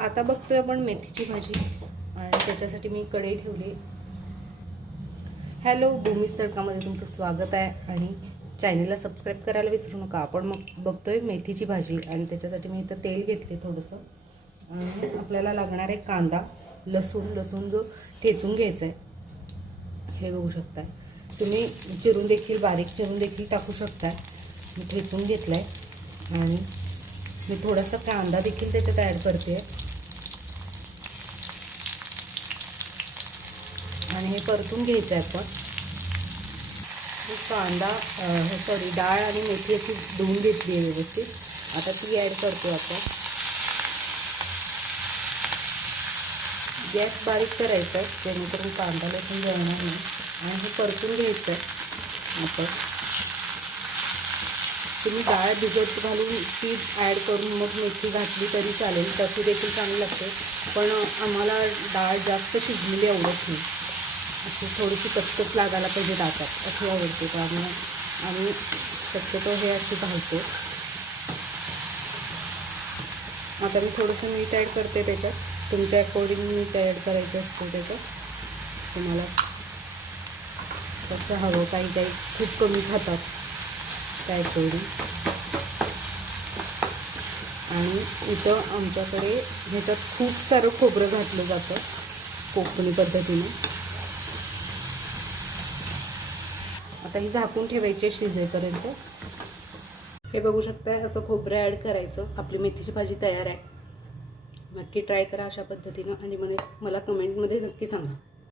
आता बघतोय आपण मेथीची भाजी आणि त्याच्यासाठी मी कढई ठेवली। हॅलो, भूमीज तडकामध्ये तुमचं स्वागत आहे आणि चॅनलला सबस्क्राईब करायला विसरू नका। आपण मग बघतोय मेथीची भाजी आणि त्याच्यासाठी मी इथं तेल घेतले थोडंसं आणि आपल्याला लागणार आहे कांदा, लसूण जो ठेचून घ्यायचा आहे हे बघू शकताय। तुम्ही चिरून देखील बारीक चिरून देखील टाकू शकताय। मी ठेचून घेतलाय आणि मी थोडासा कांदा देखील त्याच्यात ॲड करते आणि हे परतून घ्यायचं आहे आपण। कांदा डाळ आणि मेथी अशी धुवून घेतली आहे व्यवस्थित, आता ती ॲड करतो आपण। गॅस बारीक करायचा आहे जेणेकरून कांदा लसूण जळणार नाही आणि हे परतून घ्यायचं आहे आपण। तुम्ही डाळ भिजत घालून ती ॲड करून मग मेथी घातली तरी चालेल, तशी देखील चांगली लागते। पण आम्हाला डाळ जास्त शिजलेली आवडत नाही, अशी थोडीशी कचकच लागायला पाहिजे दातात अशी आवडते, त्यामुळे आम्ही शक्यतो हे अशी घालतो। आता मी थोडंसं मीठ ॲड करते त्याच्यात, तुमच्या अकॉर्डिंग मीठ ॲड करायचं असतं त्याच्यात, तुम्हाला कसं हवं। काही खूप कमी खातात त्या अकॉर्डिंग। आणि इथं आमच्याकडे ह्याच्यात खूप सारं खोबरं घातलं जातं कोकणी पद्धतीने। आता ही झाकून ठेवायची शिजेपर्यंत। हे बघू शकताय, असं खोबरं ॲड करायचं। आपली मेथीची भाजी तयार आहे। नक्की ट्राय करा अशा पद्धतीनं आणि मला कमेंटमध्ये नक्की सांगा।